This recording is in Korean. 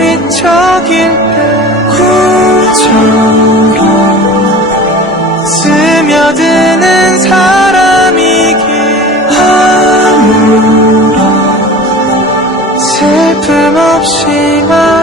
뒤척일 때 구처럼 스며드는 사람이길 아무런 슬픔 없이 말